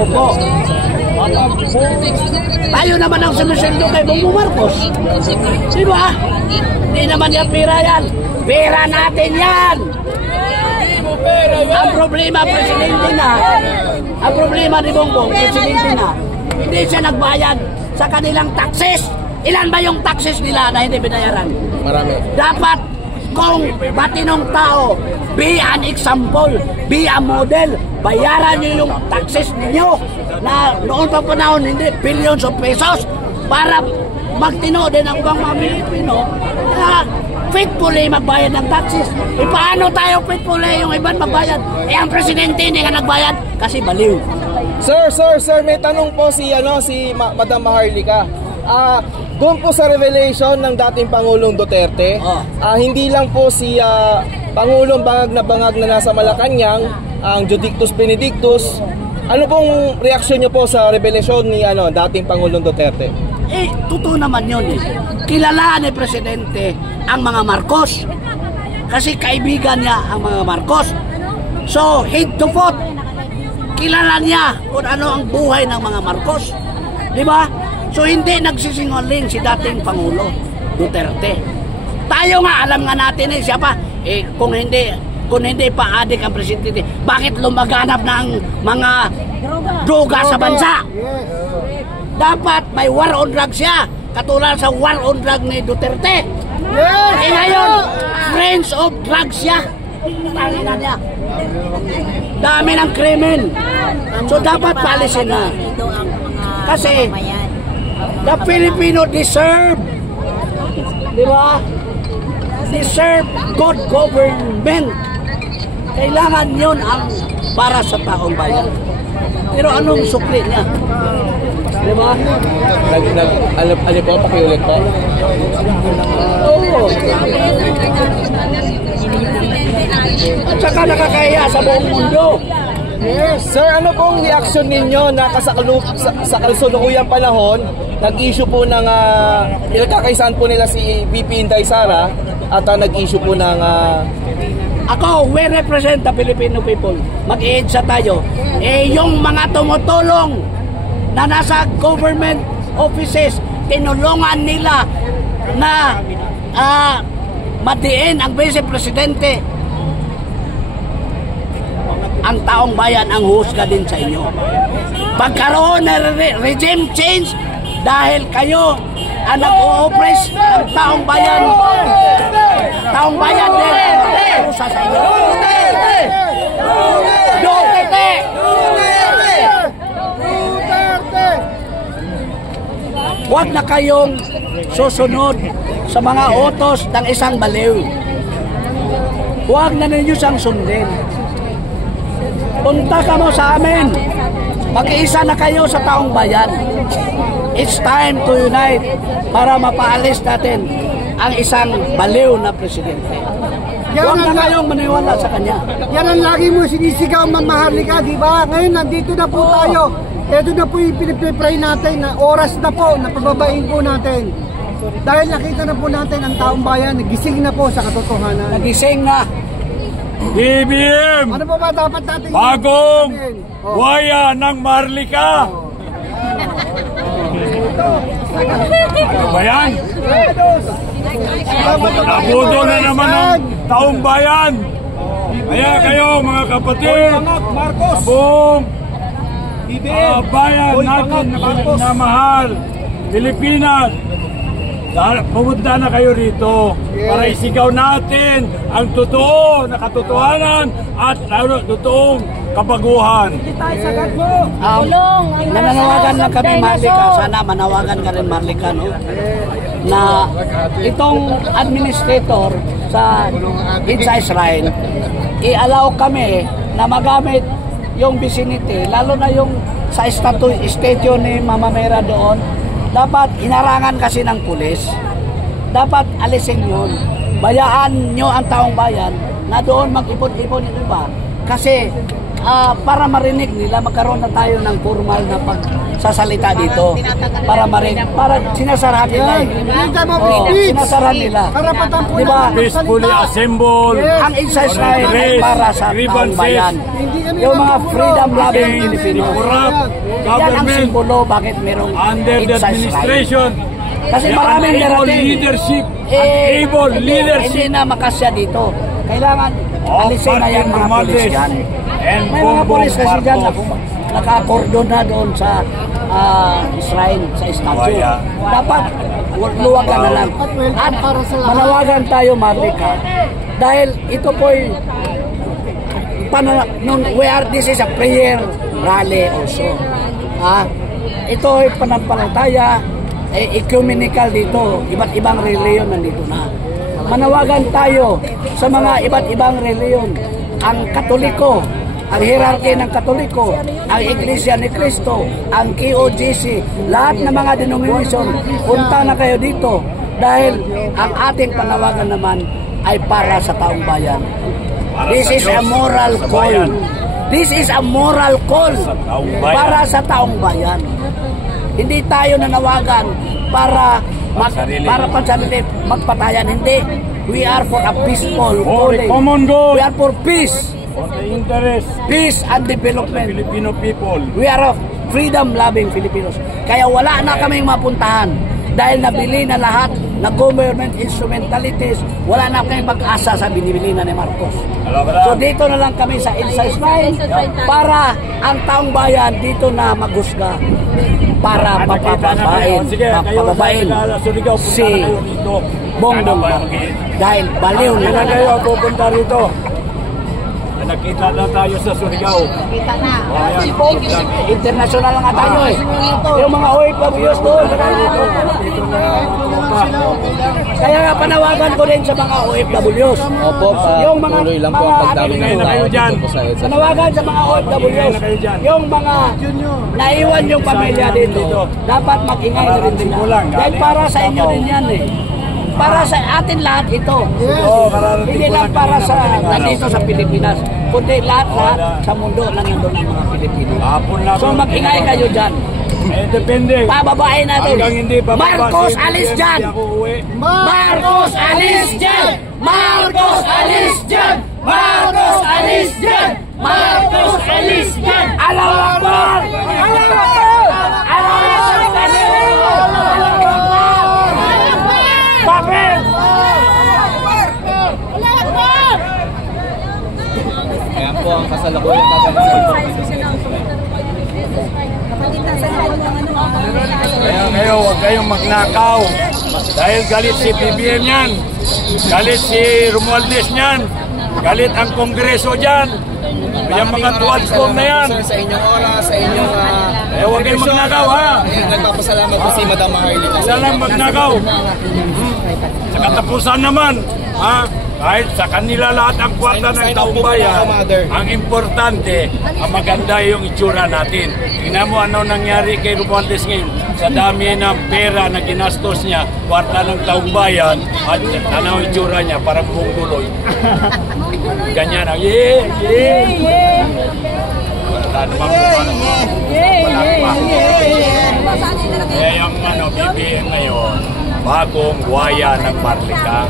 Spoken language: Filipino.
Opo. Tayo naman ang sumisendo kay Bongbong Marcos. Di ba? Hindi naman yan pera yan. Pera natin yan. Ang problema, presidente na. Ang problema ni Bongbong, presidente na. Hindi siya nagbayad sa kanilang taxes. Ilan ba yung taxes nila na hindi binayaran? Marami. Dapat kung matinong tao, be an example, be a model, bayaran nyo yung taxes ninyo na noon pa panahon hindi billions of pesos para magtino din ang ibang mga Pilipino na faithfully magbayad ng taxes. E paano tayo faithfully yung ibang magbayad? Eh ang presidente hindi nga nagbayad kasi baliw. Sir, may tanong po si Madam Maharlika. Doon po sa revelation ng dating Pangulong Duterte, hindi lang po si Pangulong bangag na nasa Malacanang, ang Judictus Benedictus. Ano pong reaksyon niyo po sa revelation ni dating Pangulong Duterte? Eh, totoo naman yun eh. Kilala ni Presidente ang mga Marcos. Kasi kaibigan niya ang mga Marcos. So, head to foot, kilala niya kung ano ang buhay ng mga Marcos. Di ba? So hindi nagsisinungaling si dating Pangulo Duterte. Tayo nga alam nga natin siya pa kung hindi pa adik ang presidente, bakit lumaganap ng mga droga sa bansa? Dapat may war on drugs siya, katulad sa war on drug ni Duterte. Ngayon, friends of drugs siya. Tangina niya. Dami ng krimen. So dapat palisin na. Kasi the Filipino deserve, di ba? Deserve good government. Kailangan yun ang para sa taong bayan. Pero anong sukli niya? Di ba? Ano po? Pakiulit po? Oo. At saka nakakahiya sa buong mundo. Yes. Sir, ano pong reaction ninyo na sa kasalukuyang panahon, nag-issue po ng ilagkakaisahan po nila si VP Inday Sara at nag-issue po ng ako, we represent the Filipino people. Mag-iidsa tayo. Yung mga tumutulong na nasa government offices, tinulungan nila na matiin ang Vice Presidente. Ang taong bayan ang husga din sa inyo. Pagkaroon ng regime change dahil kayo ang nag-o-oppress ng taong bayan. Taong bayan din usa sa inyo. Duterte! Huwag na kayong susunod sa mga utos ng isang baliw. Huwag na ninyo siyang sundin. Punta ka mo sa amin. Mag-iisa na kayo sa taong bayan. It's time to unite para mapaalis natin ang isang baliw na presidente. Huwag na kayong maniwala sa kanya. Yan ang lagi mo sinisigaw, Ma'am Maharlika, di ba? Ngayon, nandito na po tayo. Ito na po yung pinipray natin na oras na po na pababain po natin. Dahil nakita na po natin ang taong bayan, nagising na po sa katotohanan. Nagising na. BBM! Ano po ba dapat natin? Bagong waya ng Maharlika! Ano ba yan? Nabudo na naman ang taong bayan! Kaya kayo mga kapatid, buong bayan natin na mahal, Pilipinas, pumunta na kayo rito para isigaw natin ang totoo na katotohanan at totoong kabaguhan. Nananawagan lang kami, Maharlika. Sana manawagan ka rin, Maharlika, no? Na itong administrator sa Insa Shrine, i-allow kami na magamit yung vicinity, lalo na yung sa statue ni Mama Mera doon. Dapat inarangan kasi ng pulis. Dapat alisin yun. Bayaan nyo ang taong bayan na doon mag-ipon-ipon iba. Kasi para marinig nila, magkaroon na tayo ng formal na sa salita dito para sinasarahan nila. Sinasarahan nila. Di ba? Peacefully assemble. Ang exercise ay para sa taong bayan. Yung mga freedom-loving Pilipino. Yan ang simbolo bakit merong Under the administration. Kasi maraming darating. Leadership. Able leadership. Hindi na makasya dito. Kailangan alisin na yan mga polis yan. May mga polis kasi dyan nakakordon na doon sa shrine, sa statue. Dapat luwagan na lang. At manawagan tayo, Marlica. Dahil ito po'y this is a prayer rally also. Ito ay panampalataya, ecumenical dito. Iba't ibang reliyon nandito na. Manawagan tayo sa mga iba't ibang reliyon. Ang Katoliko, ang hierarchy ng Katoliko, ang Iglesia ni Cristo, ang KOGC, lahat ng mga denomination, punta na kayo dito dahil ang ating panawagan naman ay para sa taong bayan. This is a moral call. This is a moral call para sa taong bayan. Hindi tayo nanawagan para pansarili, magpatayan. Hindi. We are for a peaceful calling. Common goal. We are for peace. For the interest. Peace and development. Filipino people. We are of freedom-loving Filipinos. Kaya wala na kaming mapuntahan. Dahil nabili na lahat na government instrumentalities, wala na kaming pag-asa sa binibili na ni Marcos. So dito na lang kami sa Inside Shrine para ang taong bayan dito na maghusga para mapapabain si Bongbong dahil baliw na kayo pupunta rito. Nakita na tayo sa Surigao. Nakita na. International nga tayo eh. Yung mga OFWs doon. Kaya nga panawagan ko din sa mga OFWs. Opo, yung mga tuloy lang po ang pagdami ng kayo dyan. Panawagan sa mga OFWs. Yung mga naiwan yung pamilya dito. Dapat mag-ingay na rin sila. Dahil para sa inyo din yan eh. Para sa atin lahat ito. Hindi lang para sa nandito sa Pilipinas, kundi lahat sa mundo lang nandun ang mga Pilipino. So mag-ingay kayo dyan. Depende. Pababain natin. Marcos, alis dyan! Marcos, alis dyan! Marcos, alis dyan! Marcos, alis dyan! Marcos, alis dyan! Allahu Akbar! Allahu Akbar! Allahu Akbar! Bakit? Ayan po ang kasalukuyang kaganapin. Kaya ngayon, huwag kayong magnakaw. Dahil galit si BBM yan. Galit si Romualdez yan. Galit ang Kongreso dyan. Kaya mga tuwadskom na yan. Sa inyong oras, sa inyong huwag kayong magnakaw ha. Nagpapasalamat po si Madam Maharlika. Salang magnakaw. Sa katapusan naman, kahit sa kanila lahat ang kwarta ng taong bayan, ang importante, ang maganda yung itsura natin. Tingnan mo ano nangyari kay Romualdez ngayon. Sa dami ng pera na ginastos niya, kwarta ng taong bayan, at ano ang itsura niya, parang mungguloy. Ganyan ang, yeah! Wala namang kaya yung BBM ngayon, bagong guwaya ng Marlica.